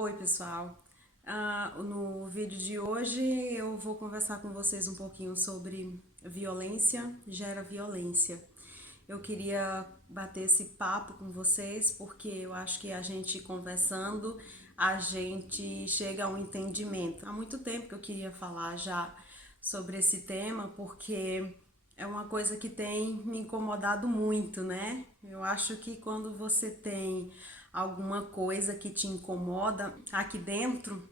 Oi, pessoal. No vídeo de hoje eu vou conversar com vocês um pouquinho sobre violência gera violência. Eu queria bater esse papo com vocês porque eu acho que a gente conversando, a gente chega a um entendimento. Há muito tempo que eu queria falar já sobre esse tema porque é uma coisa que tem me incomodado muito, né? Eu acho que quando você tem alguma coisa que te incomoda aqui dentro,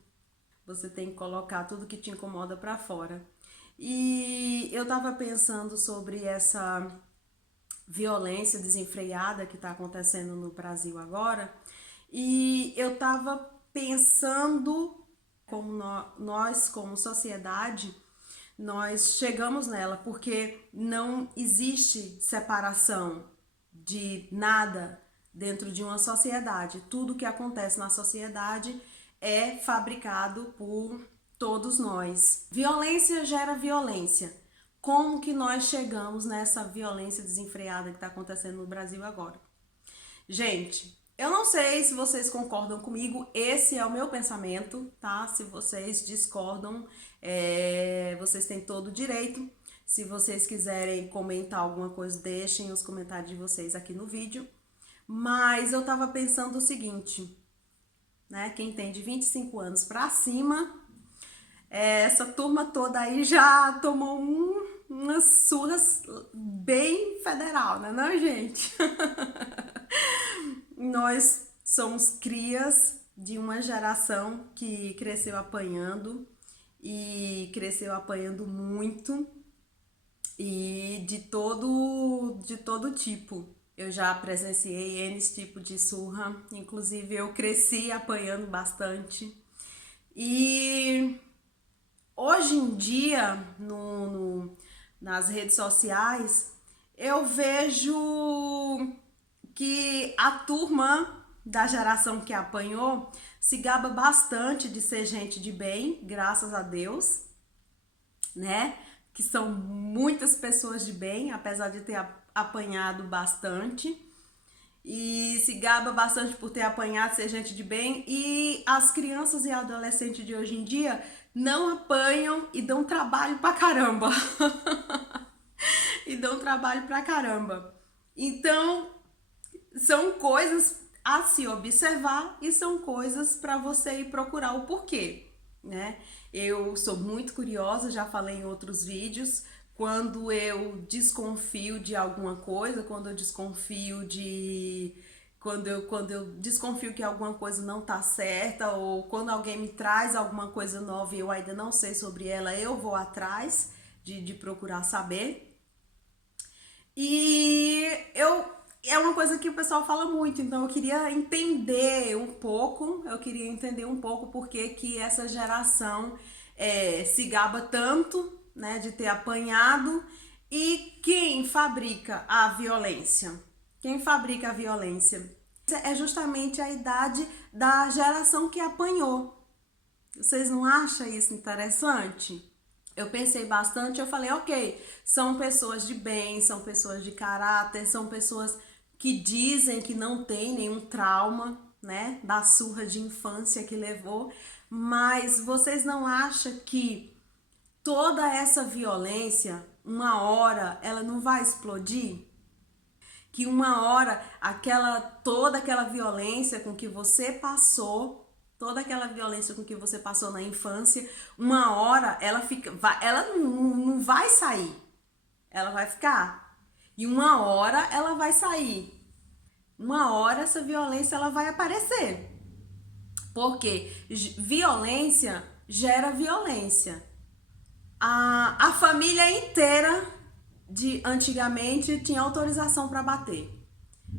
você tem que colocar tudo que te incomoda para fora. E eu tava pensando sobre essa violência desenfreada que está acontecendo no Brasil agora, e eu tava pensando como nós como sociedade, nós chegamos nela, porque não existe separação de nada dentro de uma sociedade. Tudo que acontece na sociedade é fabricado por todos nós. Violência gera violência. Como que nós chegamos nessa violência desenfreada que está acontecendo no Brasil agora? Gente, eu não sei se vocês concordam comigo, esse é o meu pensamento, tá? Se vocês discordam, vocês têm todo o direito. Se vocês quiserem comentar alguma coisa, deixem os comentários de vocês aqui no vídeo. Mas eu tava pensando o seguinte, né? Quem tem de 25 anos pra cima, essa turma toda aí já tomou umas surras bem federal, né, não, gente? Nós somos crias de uma geração que cresceu apanhando e cresceu apanhando muito e de todo tipo. Eu já presenciei N tipo de surra, inclusive eu cresci apanhando bastante. E hoje em dia, nas redes sociais, eu vejo que a turma da geração que apanhou se gaba bastante de ser gente de bem, graças a Deus, né? Que são muitas pessoas de bem, apesar de ter apanhado bastante. E se gaba bastante por ter apanhado, ser gente de bem. E as crianças e adolescentes de hoje em dia não apanham e dão trabalho pra caramba. E dão trabalho pra caramba. Então, são coisas a se observar e são coisas para você ir procurar o porquê, né? Eu sou muito curiosa, já falei em outros vídeos, quando eu desconfio de alguma coisa, quando eu desconfio que alguma coisa não tá certa, ou quando alguém me traz alguma coisa nova e eu ainda não sei sobre ela, eu vou atrás de procurar saber. E é uma coisa que o pessoal fala muito, então eu queria entender um pouco porque que essa geração se gaba tanto, né, de ter apanhado. E quem fabrica a violência? Quem fabrica a violência? É justamente a idade da geração que apanhou. Vocês não acham isso interessante? Eu pensei bastante, eu falei, ok, são pessoas de bem, são pessoas de caráter, são pessoas que dizem que não tem nenhum trauma, né, da surra de infância que levou, mas vocês não acham que toda essa violência, uma hora, ela não vai explodir? Que uma hora toda aquela violência com que você passou, toda aquela violência com que você passou na infância, uma hora ela não vai sair, ela vai ficar. E uma hora ela vai sair. Uma hora essa violência ela vai aparecer. Porque violência gera violência. A família inteira de antigamente tinha autorização para bater.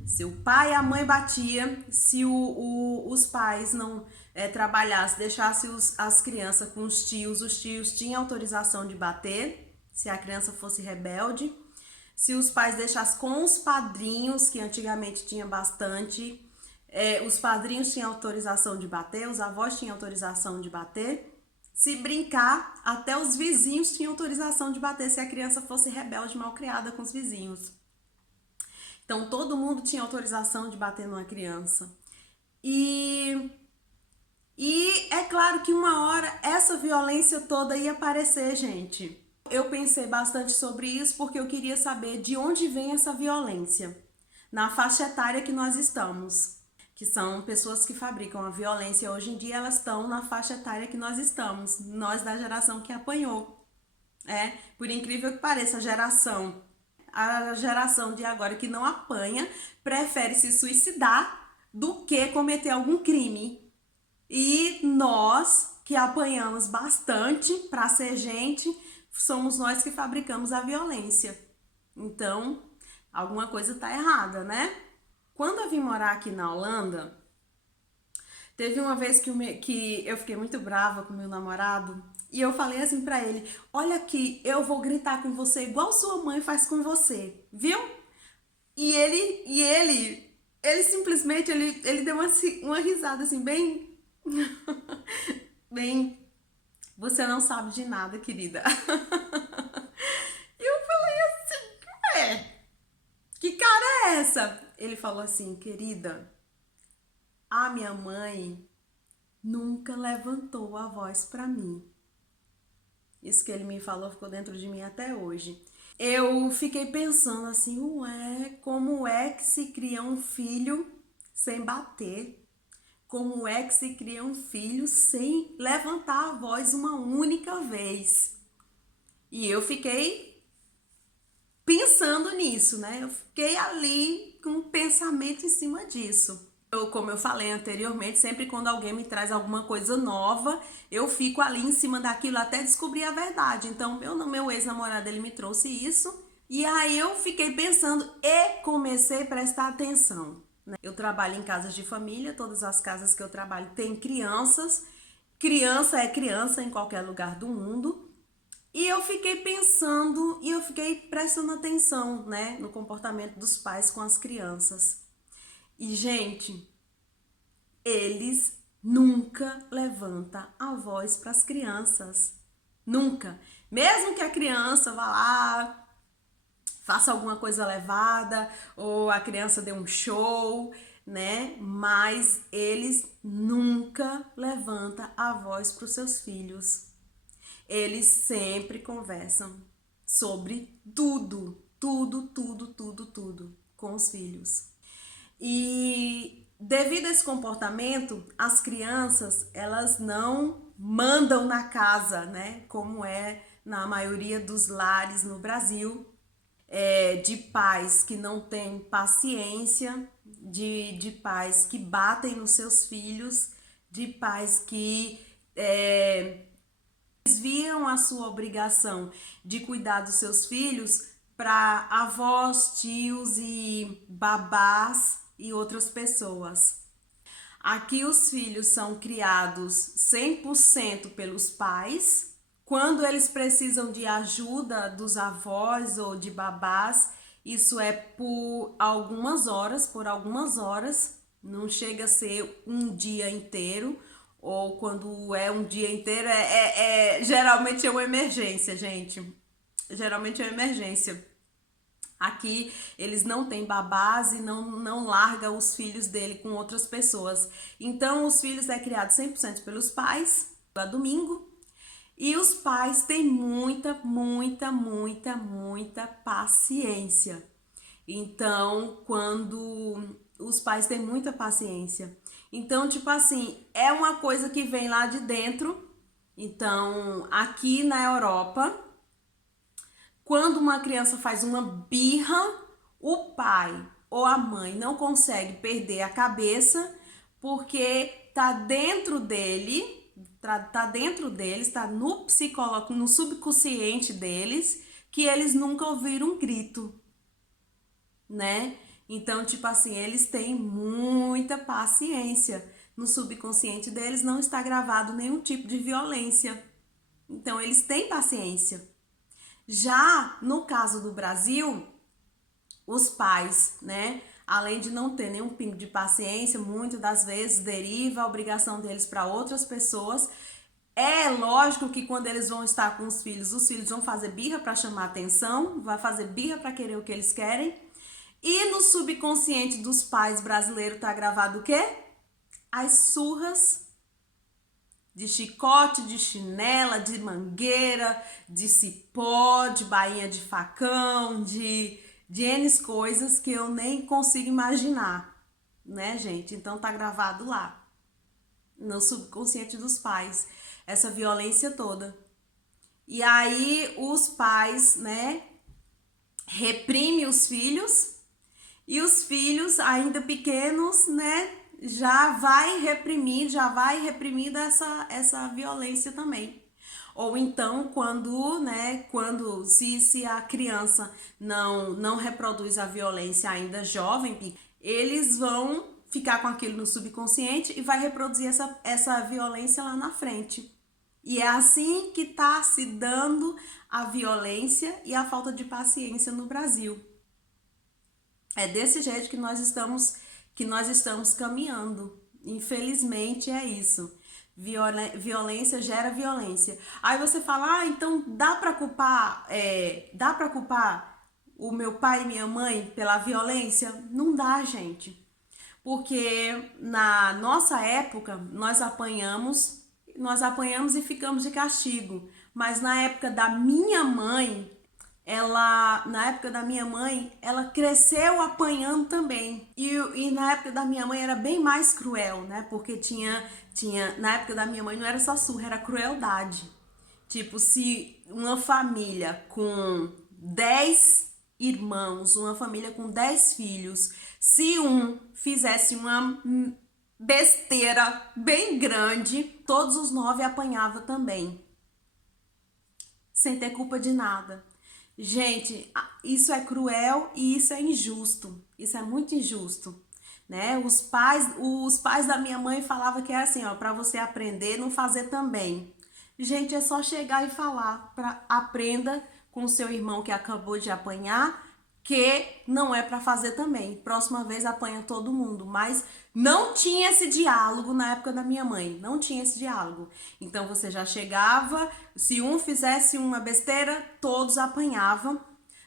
Se o pai e a mãe batia, se os pais não trabalhassem, deixassem as crianças com os tios tinham autorização de bater, se a criança fosse rebelde. Se os pais deixassem com os padrinhos, que antigamente tinha bastante, os padrinhos tinham autorização de bater, os avós tinham autorização de bater. Se brincar, até os vizinhos tinham autorização de bater se a criança fosse rebelde, mal criada com os vizinhos. Então todo mundo tinha autorização de bater numa criança. E claro que uma hora essa violência toda ia aparecer, gente. Eu pensei bastante sobre isso porque eu queria saber de onde vem essa violência na faixa etária que nós estamos, que são pessoas que fabricam a violência hoje em dia, elas estão na faixa etária que nós estamos, nós da geração que apanhou. Por incrível que pareça, a geração de agora que não apanha prefere se suicidar do que cometer algum crime. E nós que apanhamos bastante para ser gente, somos nós que fabricamos a violência. Então, alguma coisa tá errada, né? Quando eu vim morar aqui na Holanda, teve uma vez que eu fiquei muito brava com meu namorado e eu falei assim pra ele: olha aqui, eu vou gritar com você igual sua mãe faz com você, viu? E ele simplesmente, ele deu uma risada assim, bem, bem, você não sabe de nada, querida. E eu falei assim, que cara é essa? Ele falou assim, querida, a minha mãe nunca levantou a voz pra mim. Isso que ele me falou ficou dentro de mim até hoje. Eu fiquei pensando assim, ué, como é que se cria um filho sem bater? Como é que se cria um filho sem levantar a voz uma única vez? E eu fiquei pensando nisso, né? Eu fiquei ali com um pensamento em cima disso. Como eu falei anteriormente, sempre quando alguém me traz alguma coisa nova, eu fico ali em cima daquilo até descobrir a verdade. Então, meu ex-namorado, ele me trouxe isso, e aí eu fiquei pensando e comecei a prestar atenção. Eu trabalho em casas de família, todas as casas que eu trabalho têm crianças. Criança é criança em qualquer lugar do mundo. E eu fiquei pensando e eu fiquei prestando atenção, né, no comportamento dos pais com as crianças. E, gente, eles nunca levantam a voz para as crianças. Nunca. Mesmo que a criança vá lá, faça alguma coisa levada, ou a criança dê um show, né? Mas eles nunca levantam a voz para os seus filhos. Eles sempre conversam sobre tudo, tudo com os filhos. E devido a esse comportamento, as crianças, elas não mandam na casa, né? Como é na maioria dos lares no Brasil, de pais que não têm paciência, de pais que batem nos seus filhos, de pais que desviam a sua obrigação de cuidar dos seus filhos para avós, tios e babás e outras pessoas. Aqui os filhos são criados 100% pelos pais. Quando eles precisam de ajuda dos avós ou de babás, isso é por algumas horas, não chega a ser um dia inteiro, ou quando é um dia inteiro, geralmente é uma emergência, gente. Geralmente é uma emergência. Aqui eles não têm babás e não larga os filhos dele com outras pessoas. Então os filhos é criado 100% pelos pais, a domingo. E os pais têm muita paciência. Então, quando os pais têm muita paciência. Então, tipo assim, é uma coisa que vem lá de dentro. Então, aqui na Europa, quando uma criança faz uma birra, o pai ou a mãe não consegue perder a cabeça porque tá dentro deles, tá no psicológico, no subconsciente deles, que eles nunca ouviram um grito, né? Então, tipo assim, eles têm muita paciência. No subconsciente deles não está gravado nenhum tipo de violência. Então, eles têm paciência. Já no caso do Brasil, os pais, né, além de não ter nenhum pingo de paciência, muitas das vezes deriva a obrigação deles para outras pessoas. É lógico que quando eles vão estar com os filhos vão fazer birra para chamar atenção, vai fazer birra para querer o que eles querem. E no subconsciente dos pais brasileiros tá gravado o quê? As surras de chicote, de chinela, de mangueira, de cipó, de bainha de facão, de N coisas que eu nem consigo imaginar, né, gente? Então tá gravado lá, no subconsciente dos pais, essa violência toda. E aí os pais, né, reprimem os filhos, e os filhos ainda pequenos, né, já vai reprimindo essa violência também. Ou então, quando se a criança não reproduz a violência ainda jovem, eles vão ficar com aquilo no subconsciente e vai reproduzir essa violência lá na frente. E é assim que está se dando a violência e a falta de paciência no Brasil. É desse jeito que nós estamos caminhando. Infelizmente é isso. Violência gera violência. Aí você fala, então dá para culpar o meu pai e minha mãe pela violência? Não dá, gente. Porque na nossa época nós apanhamos e ficamos de castigo. Mas na época da minha mãe, ela cresceu apanhando também. E na época da minha mãe era bem mais cruel, né? Porque na época da minha mãe não era só surra, era crueldade. Tipo, se uma família com 10 irmãos, uma família com 10 filhos, se um fizesse uma besteira bem grande, todos os 9 apanhavam também, sem ter culpa de nada. Gente, isso é cruel e isso é injusto. Isso é muito injusto, né? Os pais da minha mãe falavam que era assim, ó, para você aprender, não fazer também. Gente, é só chegar e falar, aprenda com o seu irmão que acabou de apanhar, que não é para fazer também. Próxima vez apanha todo mundo, mas não tinha esse diálogo na época da minha mãe, não tinha esse diálogo. Então você já chegava, se um fizesse uma besteira, todos apanhavam.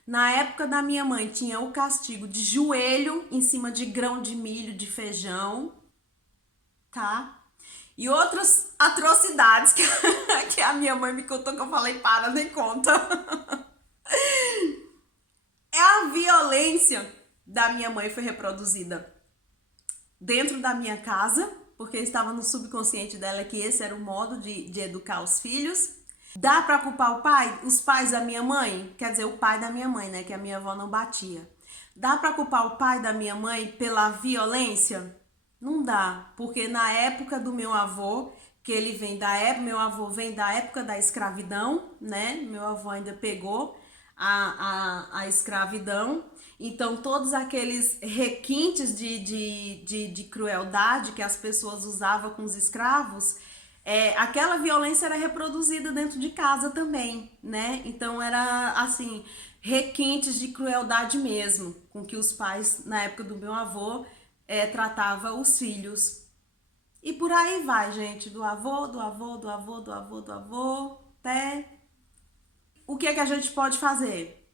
Na época da minha mãe tinha o castigo de joelho em cima de grão de milho, de feijão, tá? E outras atrocidades que a minha mãe me contou que eu falei, para, nem conta. A violência da minha mãe foi reproduzida dentro da minha casa, porque estava no subconsciente dela que esse era o modo de educar os filhos. Dá para culpar o pai? Os pais da minha mãe? Quer dizer, o pai da minha mãe, né? Que a minha avó não batia. Dá para culpar o pai da minha mãe pela violência? Não dá, porque na época do meu avô, que ele vem da época, meu avô vem da época da escravidão, né? Meu avô ainda pegou a escravidão. Então, todos aqueles requintes de crueldade que as pessoas usavam com os escravos, aquela violência era reproduzida dentro de casa também, né? Então, era assim, requintes de crueldade mesmo, com que os pais, na época do meu avô, tratavam os filhos. E por aí vai, gente, do avô, até... O que é que a gente pode fazer?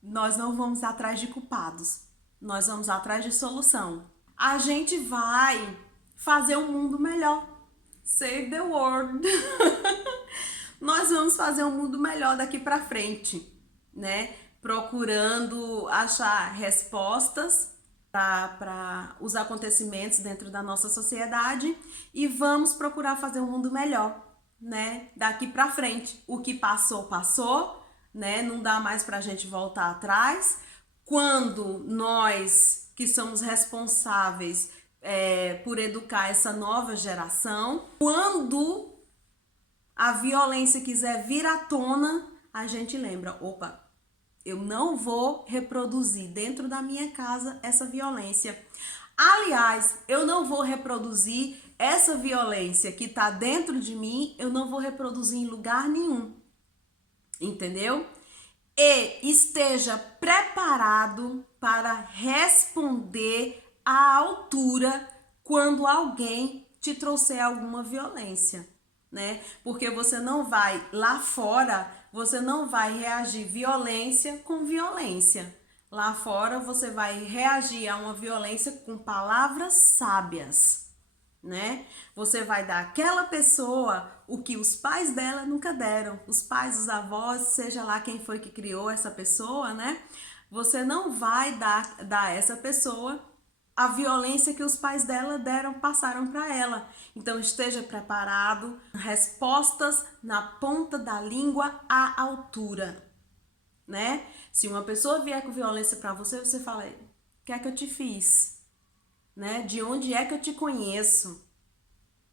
Nós não vamos atrás de culpados, nós vamos atrás de solução. A gente vai fazer um mundo melhor. Save the world. Nós vamos fazer um mundo melhor daqui para frente, né? Procurando achar respostas para os acontecimentos dentro da nossa sociedade e vamos procurar fazer um mundo melhor, né? Daqui para frente. O que passou, passou, né? Não dá mais pra gente voltar atrás. Quando nós que somos responsáveis por educar essa nova geração, quando a violência quiser vir à tona, a gente lembra, opa, eu não vou reproduzir dentro da minha casa essa violência. Aliás, eu não vou reproduzir essa violência que está dentro de mim, eu não vou reproduzir em lugar nenhum. Entendeu? E esteja preparado para responder à altura quando alguém te trouxer alguma violência, né? Porque você não vai lá fora, você não vai reagir violência com violência. Lá fora você vai reagir a uma violência com palavras sábias. né? Você vai dar àquela pessoa o que os pais dela nunca deram, os pais, os avós, seja lá quem foi que criou essa pessoa, né? Você não vai dar a essa pessoa a violência que os pais dela deram, passaram para ela. Então esteja preparado, respostas na ponta da língua à altura, né? Se uma pessoa vier com violência para você, você fala: "O que é que eu te fiz?", né? De onde é que eu te conheço?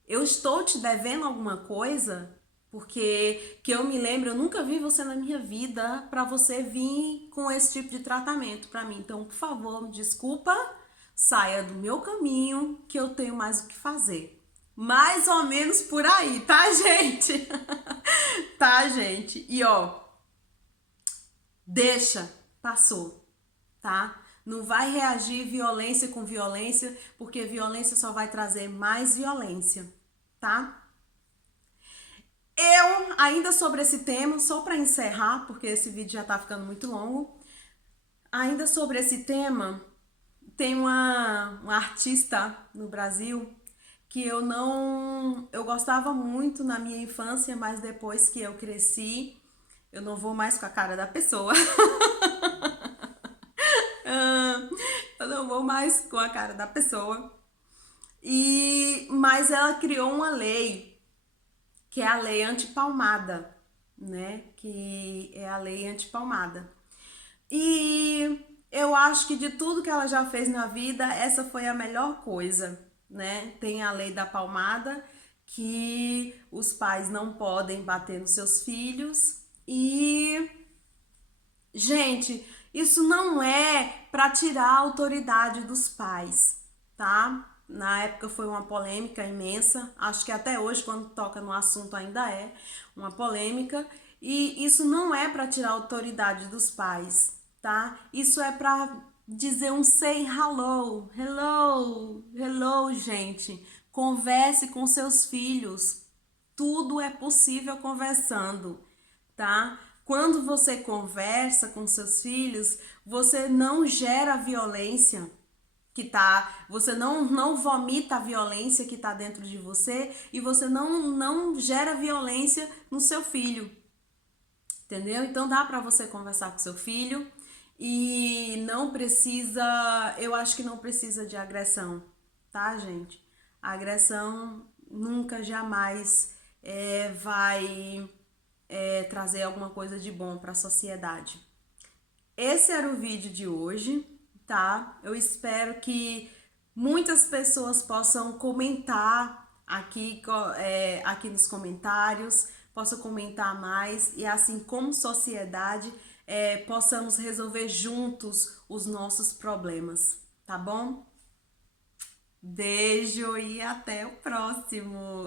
Eu estou te devendo alguma coisa? Porque que eu me lembro, eu nunca vi você na minha vida para você vir com esse tipo de tratamento para mim. Então, por favor, me desculpa, saia do meu caminho que eu tenho mais o que fazer. Mais ou menos por aí, tá, gente? Tá, gente? E ó, deixa, passou, tá? Não vai reagir violência com violência, porque violência só vai trazer mais violência, tá? Eu, ainda sobre esse tema, só para encerrar, porque esse vídeo já tá ficando muito longo, ainda sobre esse tema, tem uma artista no Brasil que eu gostava muito na minha infância, mas depois que eu cresci, eu não vou mais com a cara da pessoa. Eu não vou mais com a cara da pessoa. Mas ela criou uma lei, que é a lei antipalmada, né? Que é a lei antipalmada. E eu acho que de tudo que ela já fez na vida, essa foi a melhor coisa, né? Tem a lei da palmada, que os pais não podem bater nos seus filhos. E, gente, isso não é para tirar a autoridade dos pais, tá? Na época foi uma polêmica imensa, acho que até hoje, quando toca no assunto, ainda é uma polêmica. E isso não é para tirar a autoridade dos pais, tá? Isso é para dizer um say hello, hello, hello, gente. Converse com seus filhos. Tudo é possível conversando, tá? Quando você conversa com seus filhos, você não gera violência você não vomita a violência que tá dentro de você e você não gera violência no seu filho. Entendeu? Então dá para você conversar com seu filho e não precisa, eu acho que não precisa de agressão, tá, gente? A agressão nunca, jamais vai trazer alguma coisa de bom para a sociedade. Esse era o vídeo de hoje, tá? Eu espero que muitas pessoas possam comentar aqui nos comentários, possam comentar mais e assim como sociedade possamos resolver juntos os nossos problemas, tá bom? Beijo e até o próximo!